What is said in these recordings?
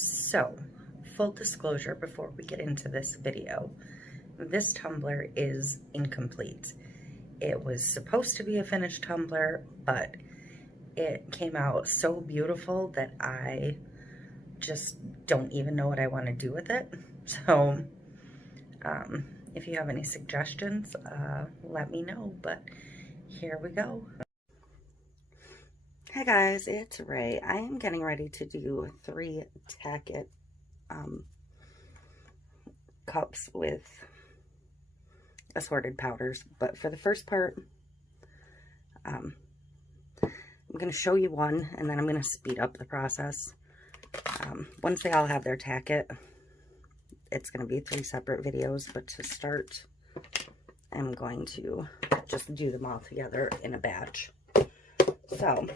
So, full disclosure before we get into this video, this tumbler is incomplete. It was supposed to be a finished tumbler, but it came out so beautiful that I just don't even know what I want to do with it. So, if you have any suggestions, let me know, but here we go. Hi guys, it's Ray. I am getting ready to do 3 Tackit cups with assorted powders, but for the first part, I'm going to show you one, and then I'm going to speed up the process. Once they all have their Tackit, it's going to be 3 separate videos, but to start, I'm going to just do them all together in a batch. So,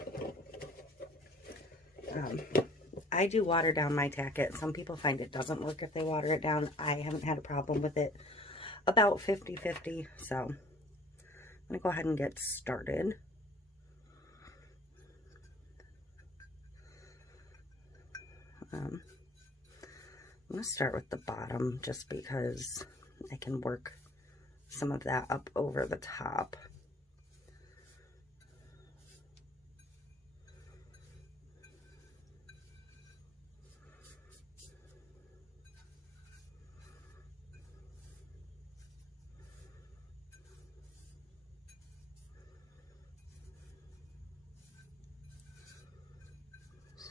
I do water down my Tackit. Some people find it doesn't work if they water it down. I haven't had a problem with it. About 50-50, so I'm going to go ahead and get started. I'm going to start with the bottom just because I can work some of that up over the top.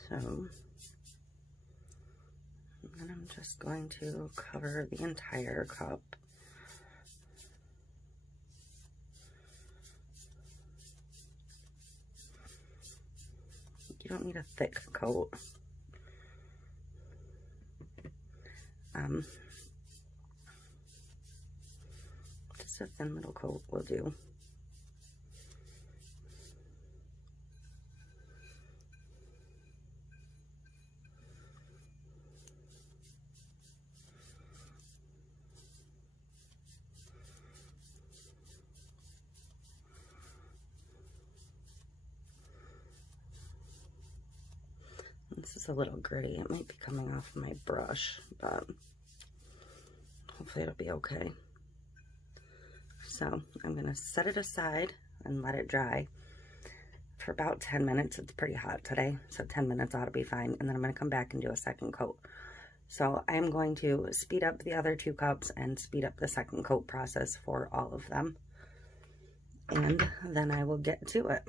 So, and I'm just going to cover the entire cup. You don't need a thick coat. Just a thin little coat will do. This is a little gritty. It might be coming off my brush, but hopefully it'll be okay. So I'm going to set it aside and let it dry for about 10 minutes. It's pretty hot today, so 10 minutes ought to be fine. And then I'm going to come back and do a second coat. So I'm going to speed up the other 2 cups and speed up the second coat process for all of them. And then I will get to it.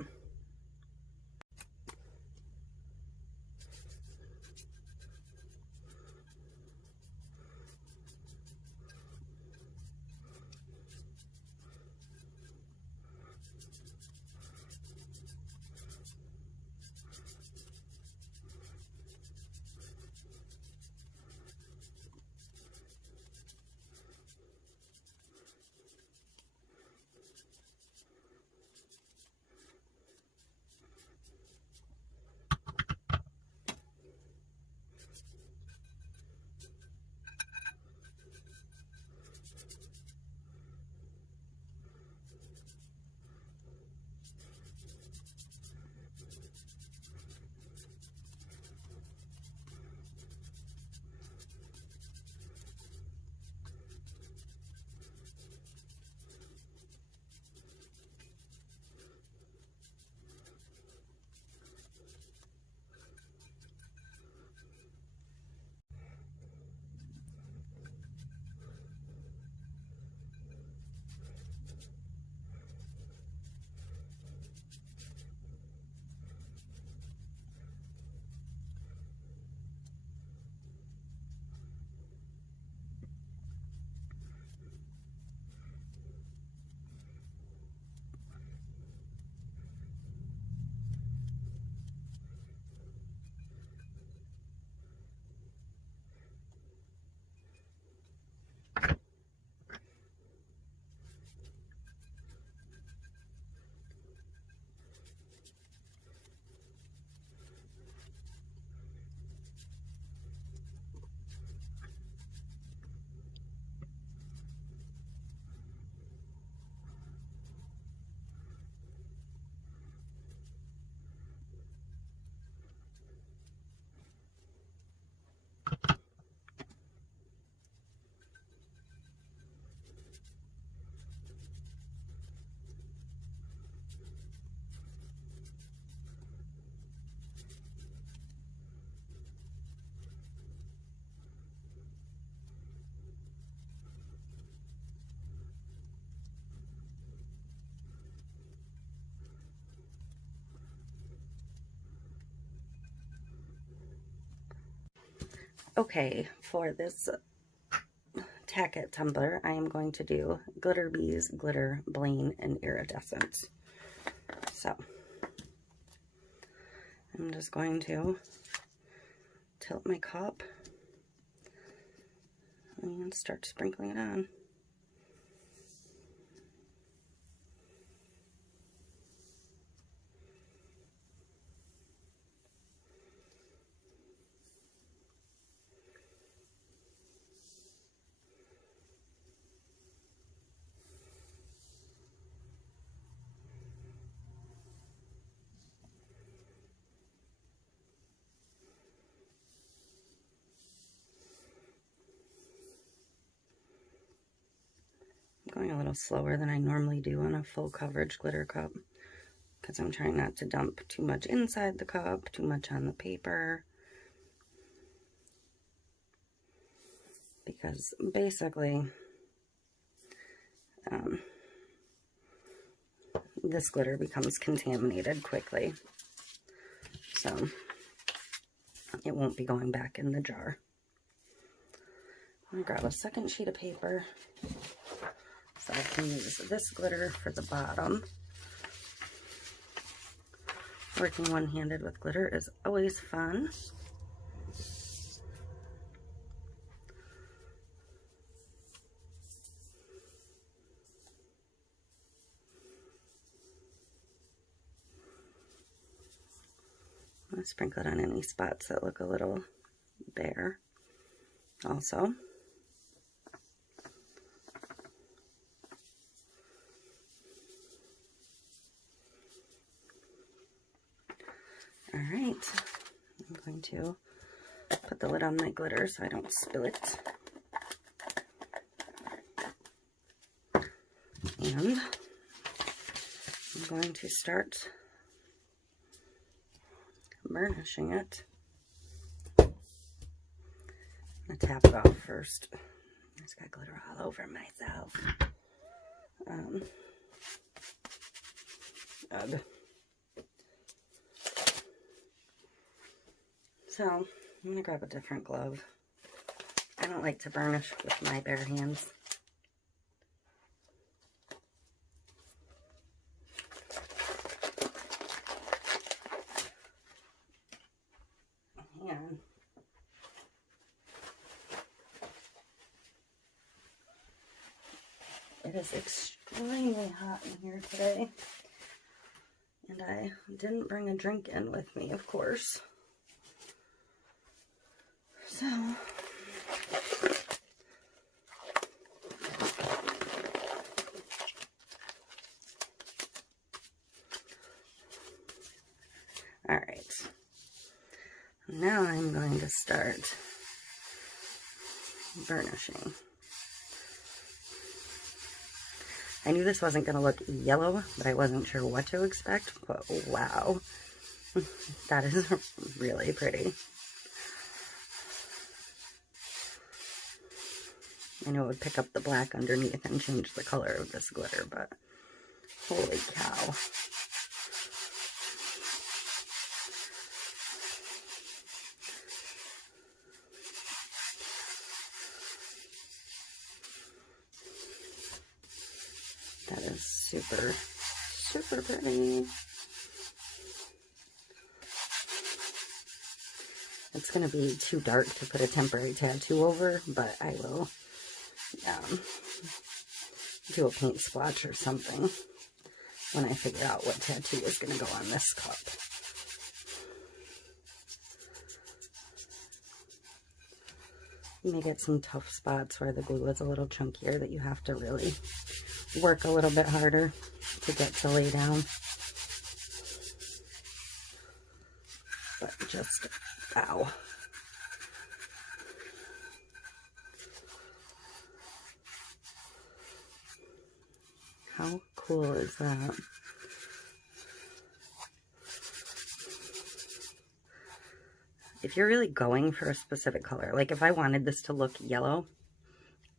Okay, for this Tackit tumbler, I am going to do glitter bees, glitter, bling, and iridescent. So, I'm just going to tilt my cup and start sprinkling it on. Going a little slower than I normally do on a full coverage glitter cup because I'm trying not to dump too much inside the cup, too much on the paper. Because basically, this glitter becomes contaminated quickly. So it won't be going back in the jar. I'm gonna grab a second sheet of paper so I can use this glitter for the bottom. Working one-handed with glitter is always fun. I'm gonna sprinkle it on any spots that look a little bare also. All right, I'm going to put the lid on my glitter so I don't spill it. And I'm going to start burnishing it. I'm going to tap it off first. I just got glitter all over myself. Ugh. So, I'm going to grab a different glove. I don't like to burnish with my bare hands. And it is extremely hot in here today. And I didn't bring a drink in with me, of course. So, all right, now I'm going to start burnishing. I knew this wasn't going to look yellow, but I wasn't sure what to expect, but wow, that is really pretty. I know it would pick up the black underneath and change the color of this glitter, but holy cow. That is super, super pretty. It's going to be too dark to put a temporary tattoo over, but I will do a paint splotch or something when I figure out what tattoo is going to go on this cup. You may get some tough spots where the glue is a little chunkier that you have to really work a little bit harder to get to lay down. But just, wow. How cool is that? If you're really going for a specific color, like if I wanted this to look yellow,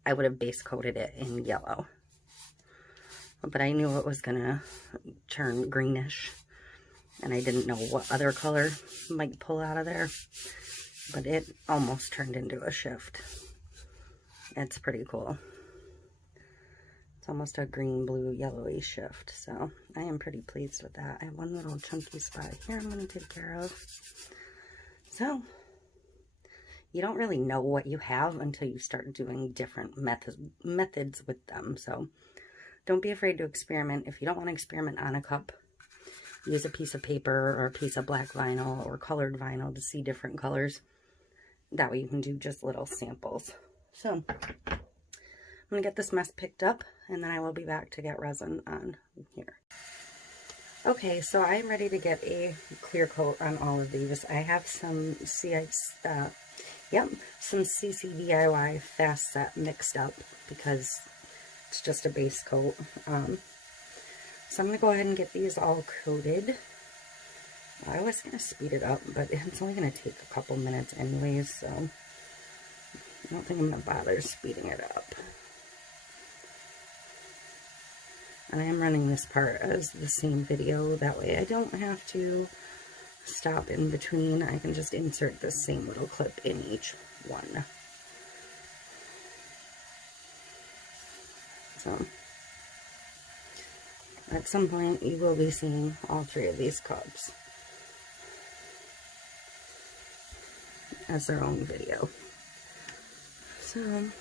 I would have base coated it in yellow. But I knew it was gonna turn greenish, and I didn't know what other color might pull out of there. but it almost turned into a shift. It's pretty cool. It's almost a green, blue, yellowy shift, so I am pretty pleased with that. I have one little chunky spot here I'm going to take care of. So, you don't really know what you have until you start doing different methods with them, so don't be afraid to experiment. If you don't want to experiment on a cup, use a piece of paper or a piece of black vinyl or colored vinyl to see different colors. That way you can do just little samples. So, I'm going to get this mess picked up, and then I will be back to get resin on here. Okay, so I'm ready to get a clear coat on all of these. I have some some CC DIY Fast Set mixed up because it's just a base coat. So I'm going to go ahead and get these all coated. I was going to speed it up, but it's only going to take a couple minutes anyways, so I don't think I'm going to bother speeding it up. And I am running this part as the same video, that way I don't have to stop in between. I can just insert the same little clip in each one. So, at some point you will be seeing all three of these cups as their own video. So, I'm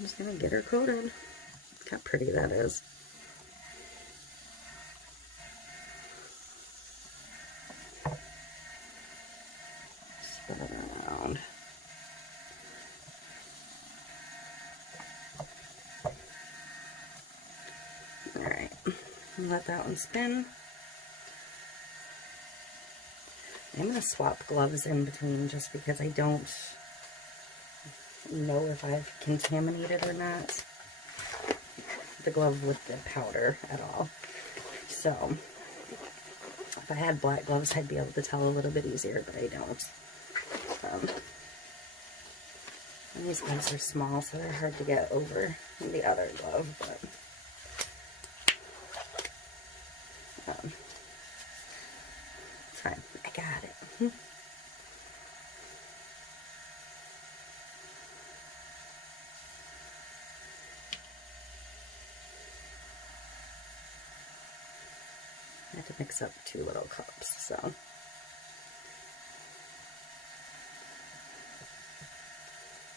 just going to get her coated. Look how pretty that is. Spread it around. Alright, let that one spin. I'm going to swap gloves in between just because I don't know if I've contaminated or not the glove with the powder at all. So, if I had black gloves, I'd be able to tell a little bit easier, but I don't. And these gloves are small, so they're hard to get over the other glove, but it's fine. I got it. I had to mix up 2 little cups, so.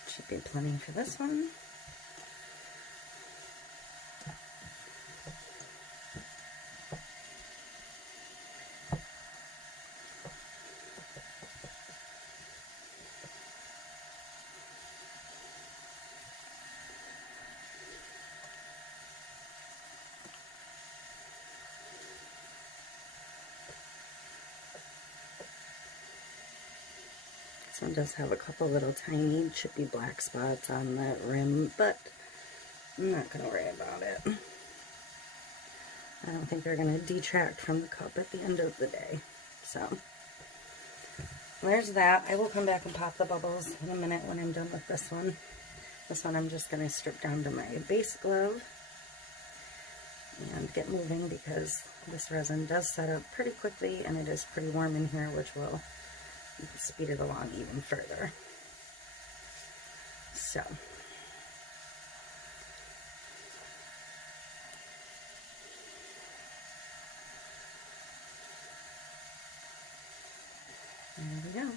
Should be plenty for this one. This one does have a couple little tiny chippy black spots on the rim, but I'm not going to worry about it. I don't think they're going to detract from the cup at the end of the day. So, there's that. I will come back and pop the bubbles in a minute when I'm done with this one. This one I'm just going to strip down to my base glove and get moving because this resin does set up pretty quickly and it is pretty warm in here, which will speed it along even further. So, there we go.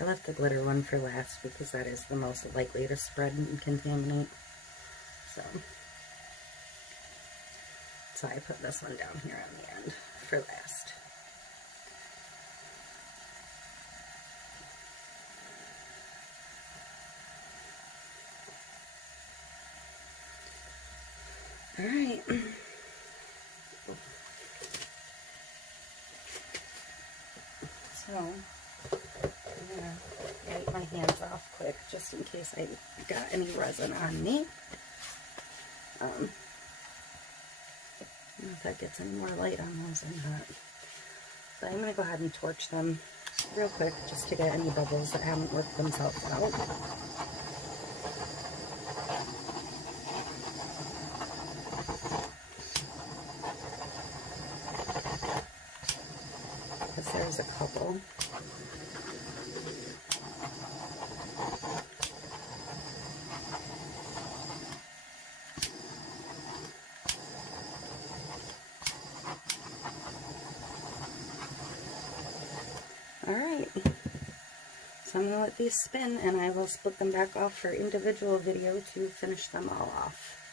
I left the glitter one for last because that is the most likely to spread and contaminate. So I put this one down here on the end for last. Alright. So, I'm going to wipe my hands off quick just in case I got any resin on me. I don't know if that gets any more light on those or not. But I'm going to go ahead and torch them real quick just to get any bubbles that haven't worked themselves out. Because there's a couple. Alright, so I'm going to let these spin and I will split them back off for individual video to finish them all off.